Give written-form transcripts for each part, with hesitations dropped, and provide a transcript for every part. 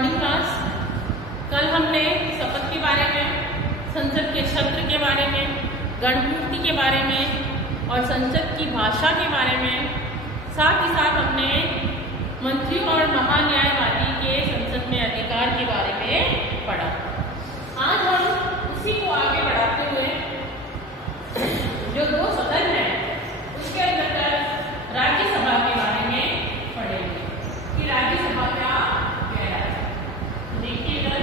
Morning class. कल हमने शपथ के बारे में, संसद के सत्र के बारे में, गणपूर्ति के बारे में और संसद की भाषा के बारे में, साथ ही साथ हमने मंत्रियों और महान्यायवादी के संसद में अधिकार के बारे में पढ़ा। आज हम उसी को आगे बढ़ाते हुए जो दो सदन है उसके अंतर्गत राज्यसभा के बारे में पढ़ेंगे कि राज्यसभा क्या कहलाता है। देखिए इधर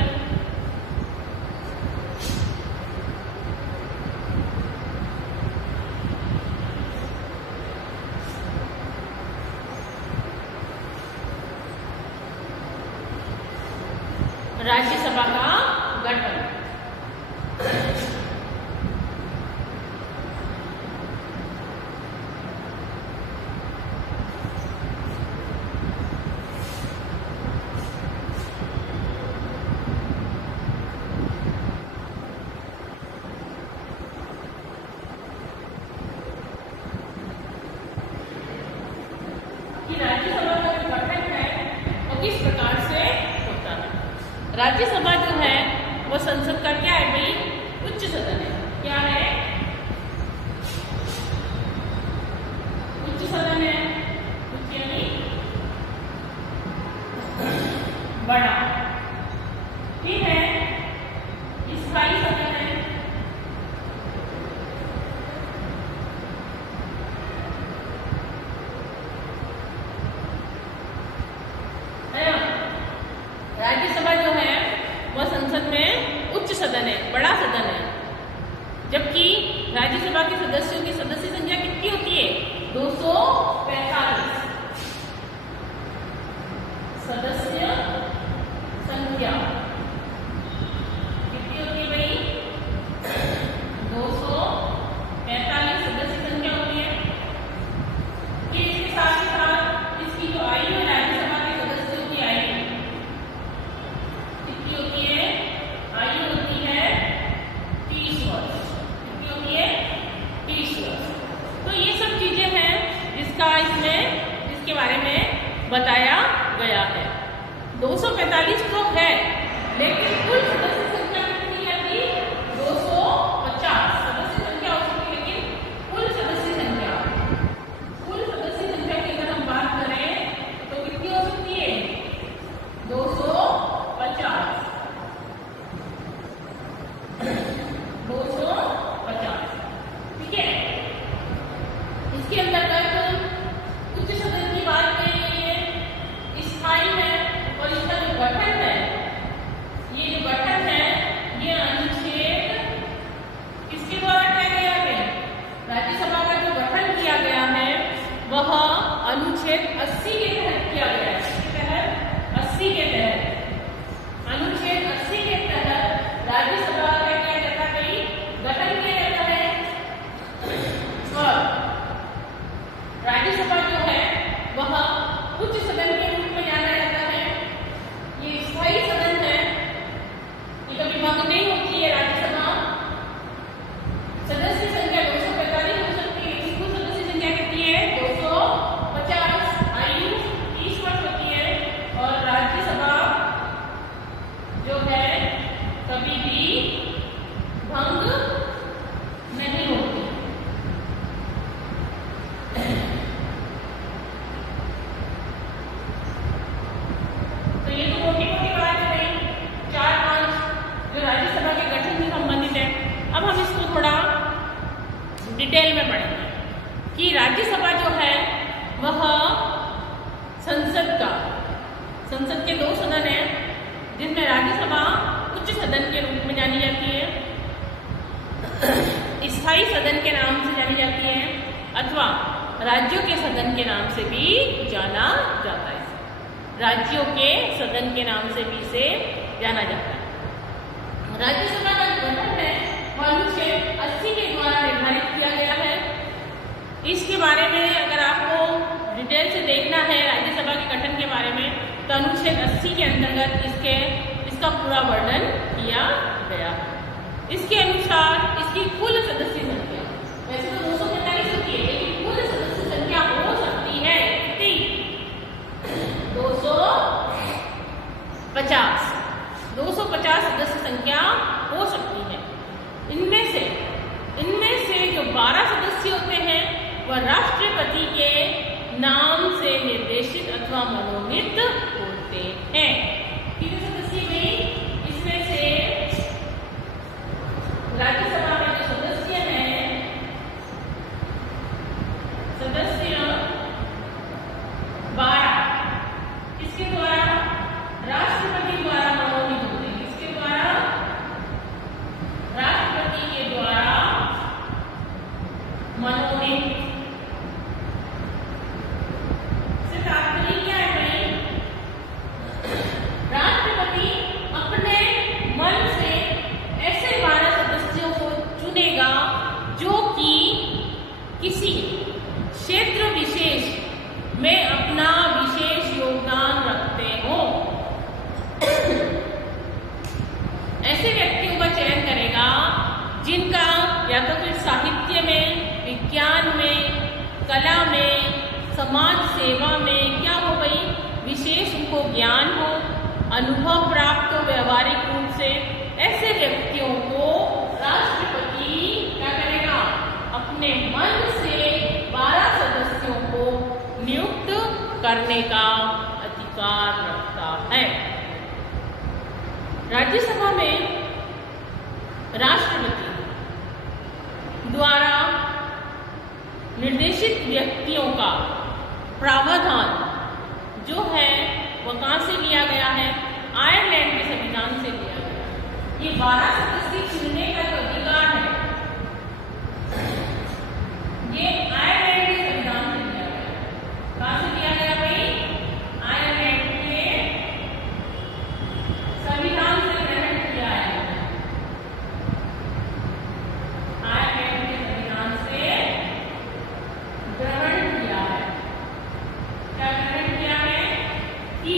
राज्यसभा का गठन। राज्यसभा का जो गठन है वो किस प्रकार से होता है। राज्यसभा जो है वो संसद का क्या है भाई, उच्च सदन है। क्या है? उच्च सदन है। उच्च यानी बड़ा, ठीक है। स्थायी सदन है। राज्यसभा जो है वह संसद में उच्च सदन है, बड़ा सदन है। जबकि राज्यसभा के सदस्यों की सदस्य संख्या कितनी होती है? 245 सदस्य संख्या कितनी होती है भाई? 245 सदस्य संख्या होती है। इसके साथ ही साथ इसकी जो आयु है राज्यसभा के सदस्यों की आयु होती है, आयु होती है 30 वर्ष। कितनी होती है? 30 वर्ष। तो ये सब चीजें हैं जिसका इसके बारे में बताया गया है। 245 तो है, लेकिन कुल सदस्य संख्या कितनी है? 250 सदस्य संख्या हो सकती है, लेकिन कुल सदस्य संख्या की अगर हम बात करें तो कितनी हो सकती है? 250। ठीक है। इसके अंतर्गत उच्च सदन की बात करी गई है, स्थायी है। और इसका जो गठन है, ये जो गठन है ये अनुच्छेद किसके द्वारा किया गया है? राज्यसभा का जो गठन किया गया है वह अनुच्छेद 80 के तहत किया गया है। किसके तहत? 80 के तहत। अनुच्छेद 80 के तहत राज्यसभा का क्या जाता है? गठन किया जाता है। और राज्यसभा जो है वह उच्च सदन के रूप में जाना जाता है। ये स्थायी सदन है, ये कभी भंग नहीं होती है। राज्यसभा सदस्य संख्या 245 हो सकती है, इसकी सदस्य संख्या कितनी है? 250। आयु 30 वर्ष होती है। और राज्यसभा जो है कभी भी भंग नहीं होती। तो ये तो मोटी मोटी बात है भाई, 4-5 जो राज्यसभा के गठन से संबंधित है। अब हम इसको थोड़ा डिटेल में पढ़ेंगे कि राज्यसभा जो है वह संसद के दो सदन है, जिसमें राज्यसभा उच्च सदन के रूप में जानी जाती है, स्थायी सदन के नाम से जानी जाती है, अथवा राज्यों के सदन के नाम से भी जाना जाता है। राज्यों के सदन के नाम से भी इसे जाना जाता है। राज्यसभा का गठन है वह अनुच्छेद 80 के द्वारा निर्धारित किया गया है। इसके बारे में अगर आपको डिटेल से देखना है राज्यसभा के गठन के बारे में, तो अनुच्छेद 80 के अंतर्गत इसका पूरा वर्णन किया गया है। इसके अनुसार इसकी कुल सदस्य संख्या वैसे तो 245 होती है, लेकिन कुल सदस्य संख्या हो सकती है कितनी? 250। 50, 250 सदस्य संख्या हो सकती है। इनमें से जो 12 सदस्य होते हैं वह राष्ट्रपति के नाम से निर्देशित अथवा मनोनीत होते हैं। कितने सदस्य में? इसमें से राज्यसभा में जो सदस्य हैं, सदस्य 12 किसके द्वारा? राष्ट्रपति द्वारा मनोनीत होते हैं। किसके द्वारा? राष्ट्रपति के द्वारा मनोनीत। से तात्पर्य क्या है भाई? राष्ट्रपति अपने मन से ऐसे 12 सदस्यों को चुनेगा जो कि किसी क्षेत्र विशेष में अपना विशेष योगदान रखते हो। ऐसे व्यक्तियों का चयन करेगा जिनका या तो फिर साहित्य में, विज्ञान में, कला में, समाज सेवा में क्या हो गई, विशेष उनको ज्ञान हो, अनुभव प्राप्त हो व्यावहारिक रूप से। ऐसे व्यक्तियों को राष्ट्रपति क्या करेगा? अपने मन से 12 सदस्यों को नियुक्त करने का अधिकार रखता है। राज्यसभा में राष्ट्रपति द्वारा निर्देशित व्यक्तियों का प्रावधान जो है वह कहां से लिया गया है? आयरलैंड के संविधान से लिया गया है। ये 12 सदस्य चुनने का जो अधिकार है ये आयरलैंड के संविधान से लिया गया है। कहां से लिया गया भाई? आयरलैंड के संविधान से ग्रहण किया है। आयरलैंड के संविधान से ग्रहण किया है। क्या ग्रहण किया है? कि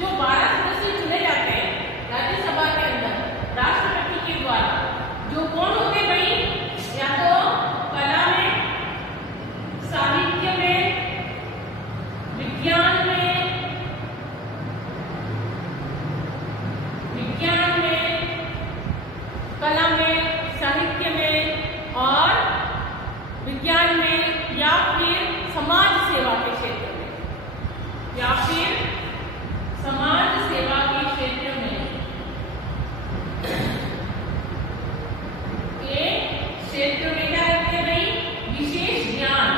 जो 12 सदस्य चुने जाते हैं राज्यसभा के अंदर राष्ट्रपति के द्वारा, जो कौन होते भाई? या तो कला में, साहित्य में, विज्ञान में, कला में, साहित्य में और विज्ञान में, या फिर समाज सेवा के क्षेत्र में, या फिर समाज सेवा के क्षेत्र में। ये क्षेत्र में क्या रखते हैं भाई? विशेष ज्ञान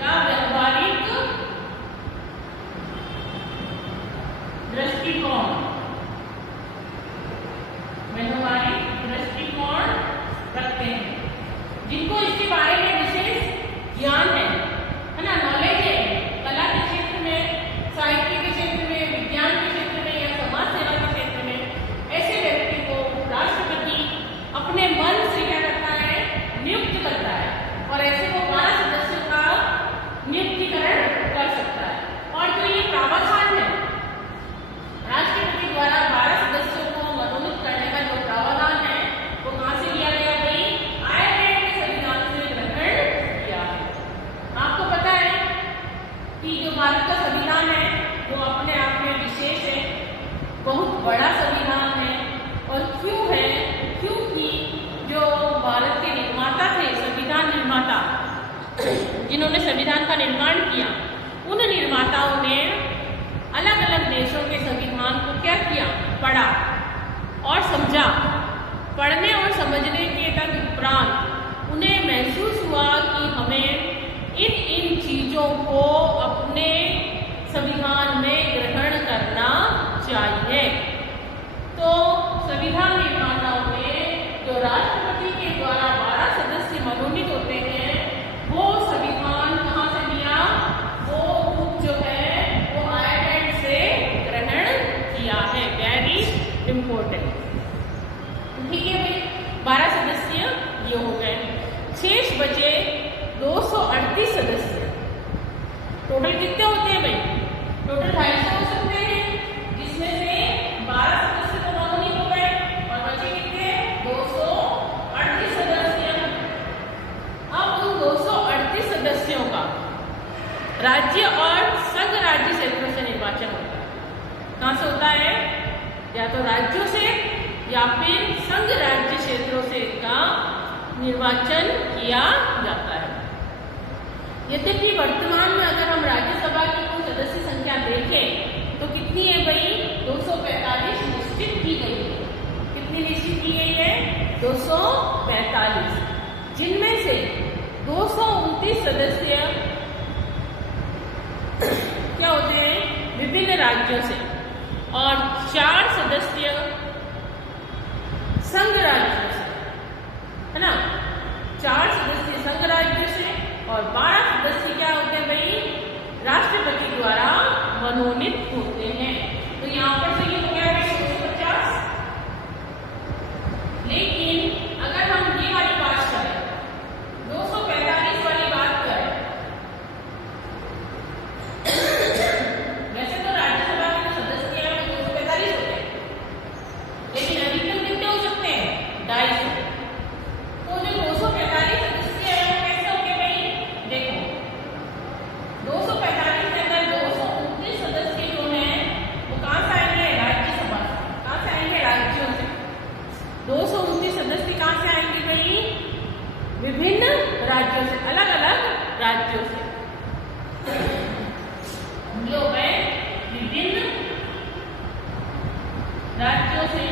या व्यावहारिक दृष्टिकोण रखते हैं, जिनको इसके बारे में विशेष ज्ञान है ना, नॉलेज है, कला के क्षेत्र में, साहित्य के क्षेत्र में, विज्ञान के क्षेत्र में या समाज सेवा के क्षेत्र में। ऐसे व्यक्ति को राष्ट्रपति अपने मन से क्या करता है? नियुक्त करता है। और ऐसे वो 12 सदस्यों का नियुक्तिकरण कर सकता है। और जो ये प्रावधान है राष्ट्रपति द्वारा 12 सदस्यों को मनोनीत करने का जो प्रावधान है वो कहां से लिया गया भाई? आयरलैंड के संविधान से ग्रहण किया है। आपको पता है कि जो भारत का संविधान है वो अपने आप में विशेष है, बहुत बड़ा संविधान है। और क्यों है? क्योंकि जो भारत के निर्माता थे, संविधान निर्माता, जिन्होंने संविधान का निर्माण किया, उन निर्माताओं ने अलग अलग देशों के संविधान को क्या किया? पढ़ा और समझा। पढ़ने और समझने के तदुपरांत उन्हें महसूस हुआ कि हमें इन चीजों को अपने संविधान में ग्रहण करना चाहिए। तो संविधान निर्माताओं ने जो राष्ट्रपति के द्वारा 12 सदस्य मनोनीत होते हैं वो संविधान कहाँ से लिया? वो रूप जो है वो आयरलैंड से ग्रहण किया है। Very important. ठीक है भाई, 12 सदस्य ये हो गए। शेष बचे 238 सदस्य। टोटल कितने होते हैं भाई? टोटल 250 हो सकते हैं, जिसमें से 12 सदस्य तो मनोनीत हो गए और बचे कितने? 238 सदस्य। अब उन 238 सदस्यों का राज्य और संघ राज्य क्षेत्रों से निर्वाचन होता है। कहाँ से होता है? या तो राज्यों से या फिर संघ राज्य क्षेत्रों से इसका निर्वाचन किया जाता है। यद्यपि वर्तमान में अगर हम राज्यसभा की कुल सदस्य संख्या देखें तो कितनी है भाई? 245 निश्चित की गई है। कितनी निश्चित की गई है? 245, जिनमें से 229 सदस्य क्या होते हैं? विभिन्न राज्यों से, और 4 सदस्य संघ राज्यों से, है ना। 4 सदस्य संघ राज्यों से और 12 सदस्य क्या होते हैं भाई? राष्ट्रपति द्वारा मनोनीत होते हैं। तो यहाँ पर से ये हो गया है 250। लेकिन अगर हम ये वाली बात करें, 245 वाली बात करें, वैसे तो राज्यसभा में जो सदस्य हैं वो 245 होते हैं, लेकिन अधिकतम कितने हो सकते हैं? 250। तो जो 245 सदस्य हैं वो कैसे होंगे भाई? देखो, 245 के अंदर 229 सदस्य जो हैं वो कहाँ से आएंगे? राज्यसभा से। कहाँ से आएंगे? राज्यों से। 229 सदस्य कहाँ से आएंगे भाई? विभिन्न राज्यों से, अलग अलग राज्यों से। जो है विभिन्न राज्यों से,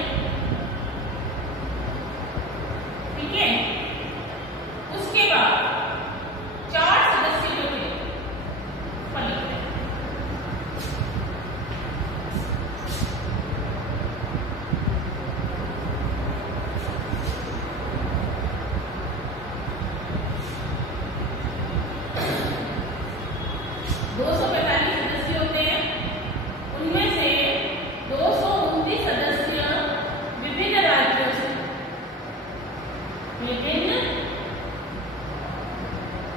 ठीक है। उसके बाद 4 सदस्य जो थे लिखते हैं। सदस्य होते हैं, उनमें से 229 सदस्य विभिन्न राज्यों से, विभिन्न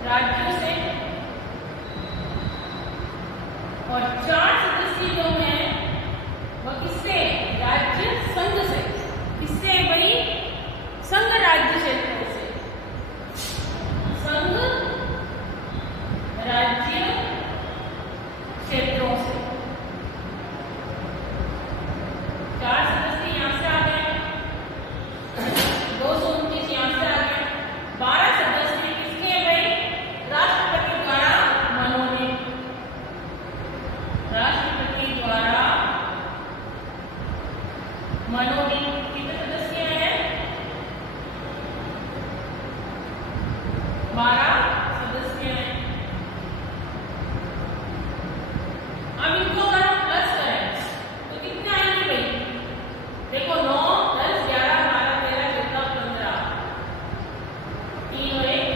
राज्यों से, और 4 सदस्य जो हैं वह किससे? राज्य संघ से। किससे भाई? संघ राज्य क्षेत्रों से, संघ राज्य क्षेत्रों से। 4 सदस्य यहाँ से आ गए, 229 यहाँ से आ गए, 12 सदस्य किसके हैं भाई? राष्ट्रपति द्वारा मनोनीत। राष्ट्रपति द्वारा मनोनीत कितने सदस्य हैं? 12 सदस्य हैं। अब इनको अगर हम प्लस करें तो कितने आएंगे भाई? देखो, 9, 10, 11, 12, 13, 14, 15, 3 और 1,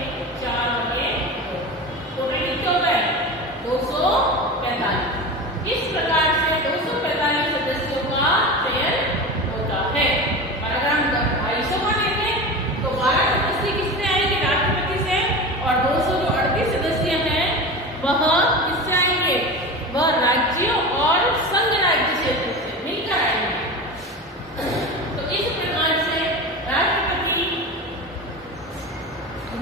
4 और 1, 2, टोटल कितने हो गए? 245। इस प्रकार से 245 सदस्यों का चयन होता है। और अगर हम 250 को देखें तो 12 सदस्य किससे आएंगे? राष्ट्रपति से, और 238 सदस्य हैं वह किससे आएंगे? वह राज्यों और संघ राज्य क्षेत्र से मिलकर आएंगे। तो इस प्रकार से राष्ट्रपति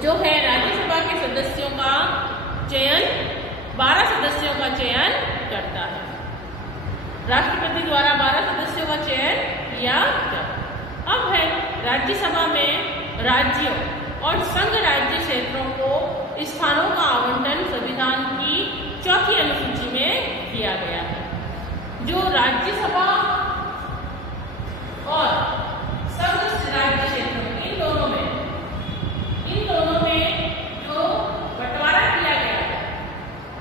जो है राज्यसभा के सदस्यों का चयन, 12 सदस्यों का चयन करता है। राष्ट्रपति द्वारा 12 सदस्यों का चयन किया जाता। अब है राज्यसभा में राज्यों और संघ राज्य क्षेत्रों को स्थानों का आवंटन संविधान की 4थी अनुसूची में किया गया है। जो राज्यसभा और संघ राज्य क्षेत्र, इन दोनों में जो बंटवारा किया गया है,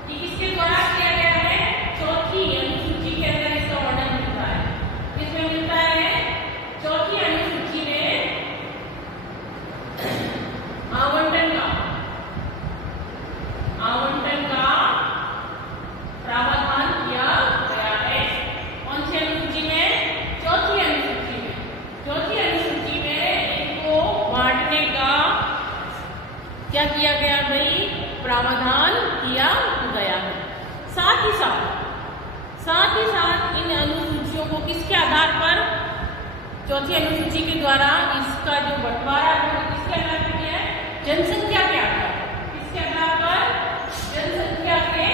कि किसके द्वारा किया गया है? 4थी अनुसूची के अंदर इसका वर्णन मिलता है। किसमें मिलता है? 4थी अनुसूची में आवंटन का प्रावधान किया गया है। कौन सी अनुसूची में? 4थी अनुसूची में। 4थी अनुसूची में इनको बांटने का क्या किया गया भाई? प्रावधान किया गया है। साथ ही साथ इन अनुसूचियों को किसके आधार पर? 4थी अनुसूची के द्वारा इसका जो बंटवारा है किसके आधार पर किया है? जनसंख्या के आधार पर। किसके आधार पर? जनसंख्या के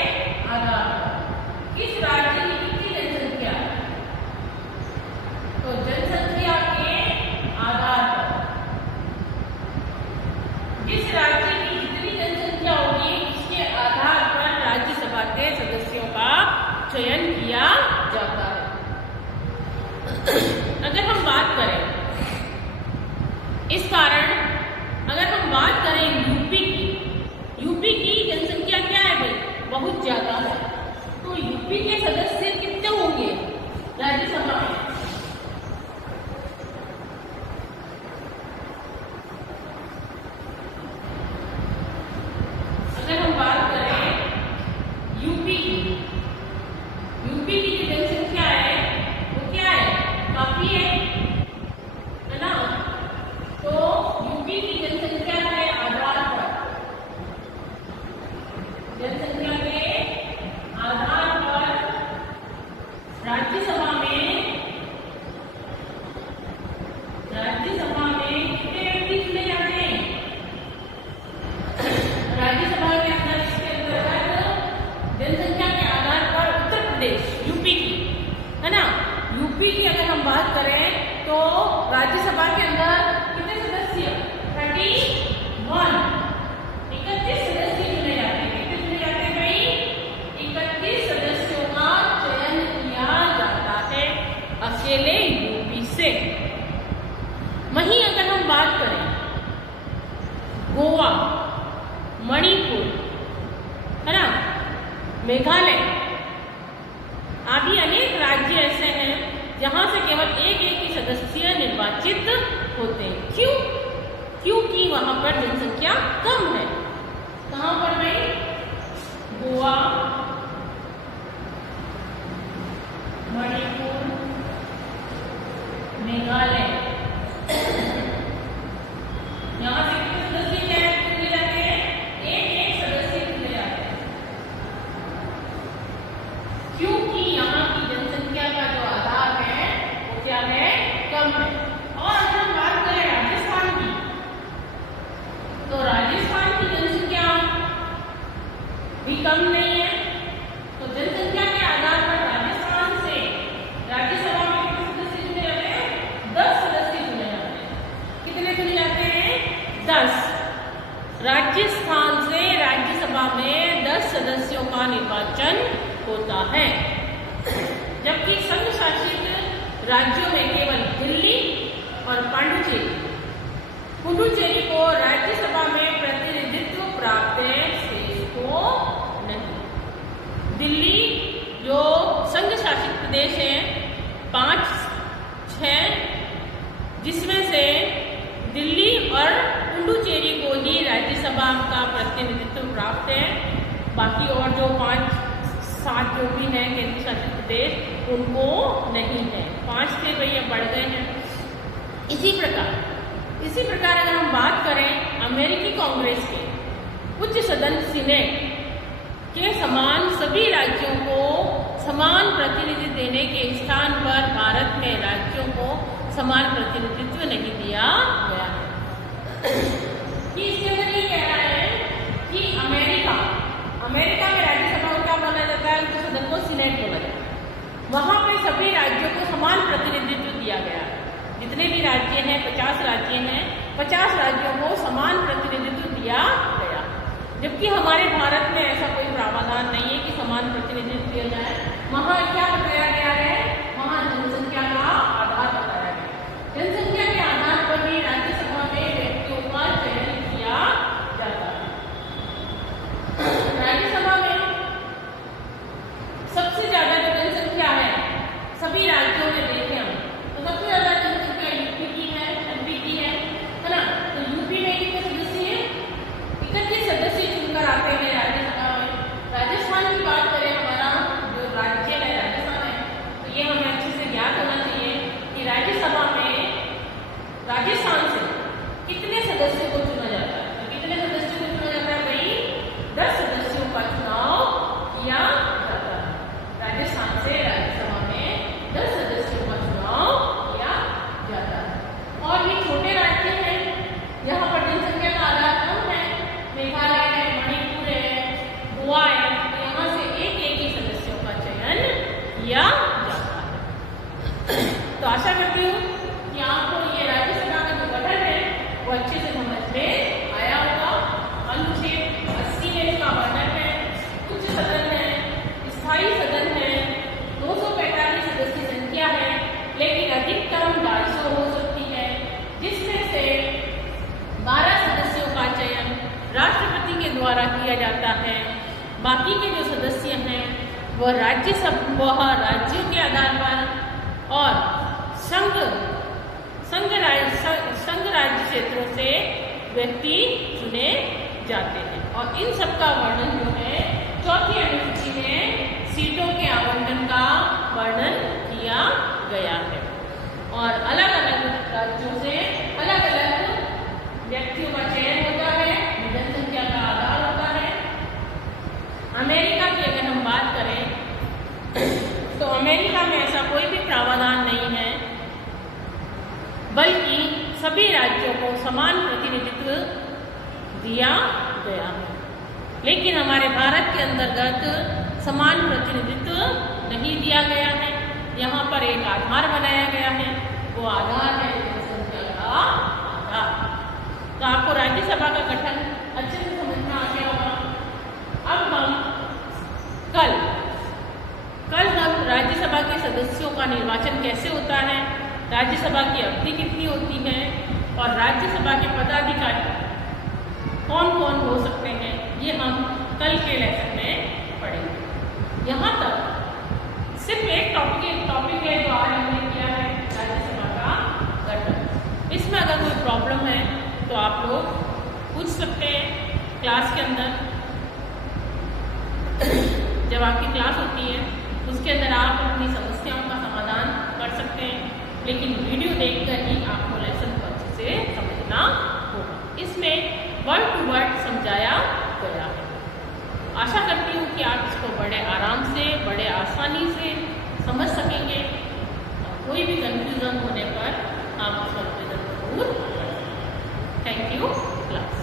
चयन किया जाता है। अगर हम बात करें इस कारण, अगर हम बात करें यूपी की जनसंख्या क्या है भाई, बहुत ज्यादा है। तो यूपी के सदस्य कितने होंगे राज्यसभा में? अगर हम बात करें यूपी की जो जनसंख्या है वो क्या है, काफी है ना। तो यूपी की जनसंख्या के आधार पर, जनसंख्या के आधार पर राज्यसभा में कितने व्यक्ति चुने जाते हैं? राज्यसभा के अंदर इसके अंतर्गत जनसंख्या के आधार पर उत्तर प्रदेश यूपी की, है ना, यूपी की अगर हम बात करें तो राज्यसभा के अंदर कितने सदस्य, 31 सदस्य चुने जाते हैं। कितने चुने जाते हैं भाई? 31 सदस्यों का चयन किया जाता है अकेले यूपी से। वहीं अगर हम बात करें गोवा, मणिपुर, है ना, मेघालय आदि अनेक राज्य ऐसे हैं जहां से केवल एक ही सदस्य निर्वाचित होते हैं। क्यों? क्योंकि वहां पर जनसंख्या कम है। कहां पर भाई? गोवा, मणिपुर, मेघालय, यहाँ से कितने सदस्य चुने जाते हैं? एक सदस्य चुने जाते हैं, क्योंकि यहाँ की जनसंख्या का जो आधार है वो क्या है, कम है। और अगर हम बात करें राजस्थान की, तो राजस्थान की जनसंख्या भी कम नहीं है। तो जनसंख्या के आधार पर राजस्थान से राज्यसभा में कितने सदस्य चुने जाते हैं? 10 सदस्य चुने जाते हैं। कितने चुने जाते हैं? 10। राजस्थान से राज्यसभा में 10 सदस्यों का निर्वाचन होता है, जबकि संघ शासित राज्यों में केवल दिल्ली और पुडुचेरी को राज्यसभा में प्रतिनिधित्व प्राप्त है, शेष को नहीं। दिल्ली जो संघ शासित प्रदेश है 5-6, जिसमें से दिल्ली और पुडुचेरी को ही राज्यसभा का प्रतिनिधित्व प्राप्त है। बाकी और जो 5-7 जो भी हैं केंद्र शासित प्रदेश उनको नहीं है। 5 थे भाई, अब बढ़ गए हैं। इसी प्रकार अगर हम बात करें अमेरिकी कांग्रेस के उच्च सदन सीनेट के समान सभी राज्यों को समान प्रतिनिधित्व देने के स्थान पर भारत में राज्यों को समान प्रतिनिधित्व नहीं दिया गया है। कि इसके अंदर ये कह रहा है कि अमेरिका में राज्यसभा को क्या बोला जाता है? उच्च सदन को सीनेट बोला जाता है। वहां पे सभी राज्यों को समान प्रतिनिधित्व दिया गया है। जितने भी राज्य हैं, 50 राज्य हैं, 50 राज्यों को समान प्रतिनिधित्व दिया गया। जबकि हमारे भारत में ऐसा कोई प्रावधान नहीं है कि समान प्रतिनिधित्व दिया जाए। वहां क्या बताया गया है? वहां जनसंख्या का आधार बताया गया। जनसंख्या के आधार पर भी राज्यसभा में व्यक्तियों का चयन किया जाता है। राज्यसभा में सबसे ज्यादा जो जनसंख्या है सभी राज्यों में देखें हम, तो सबसे ज्यादा जनसंख्या यूपी की है, एमपी की है ना। तो यूपी में कितने सदस्य हैं? 31 सदस्य चुनकर आते हैं राज्यसभा में। राजस्थान की बात करें, हमारा जो राज्य है राजस्थान है, तो ये हमें अच्छे से ज्ञात होना चाहिए द्वारा किया जाता है। बाकी के जो सदस्य हैं वह राज्यों के आधार पर और संघ राज्य क्षेत्रों से व्यक्ति चुने जाते हैं। और इन सब का वर्णन जो है चौथी अनुसूची में सीटों के आवंटन का वर्णन किया गया है। और अलग अलग राज्यों से अलग अलग व्यक्तियों का चयन होता है, जनसंख्या का आधार होता है। अमेरिका की अगर हम बात करें तो अमेरिका में ऐसा कोई भी प्रावधान नहीं है, बल्कि सभी राज्यों को समान प्रतिनिधित्व दिया गया है। लेकिन हमारे भारत के अंतर्गत समान प्रतिनिधित्व नहीं दिया गया है। यहाँ पर एक आधार बनाया गया है, वो आधार है जनसंख्या का आधार। तो आपको राज्यसभा का गठन अच्छे से समझना आ गया होगा। अब हम कल हम राज्यसभा के सदस्यों का निर्वाचन कैसे होता है, राज्यसभा की अवधि कितनी होती है और राज्यसभा के पदाधिकारी कौन कौन हो सकते हैं, ये हम कल के लेसन में पढ़ेंगे। यहाँ तक सिर्फ एक टॉपिक है जो आज हमने किया है, राज्यसभा का गठन। इसमें अगर कोई प्रॉब्लम है तो आप लोग पूछ सकते हैं क्लास के अंदर। जब आपकी क्लास होती है उसके अंदर आप अपनी समस्याओं का समाधान कर सकते हैं, लेकिन वीडियो देखकर ही आपको लेसन को अच्छे से समझना होगा। इसमें वर्ड टू वर्ड समझाया गया है। आशा करती हूँ कि आप इसको बड़े आराम से, बड़े आसानी से समझ सकेंगे। कोई भी कंफ्यूजन होने पर आप उसका रिवीजन जरूर करें। Thank you class.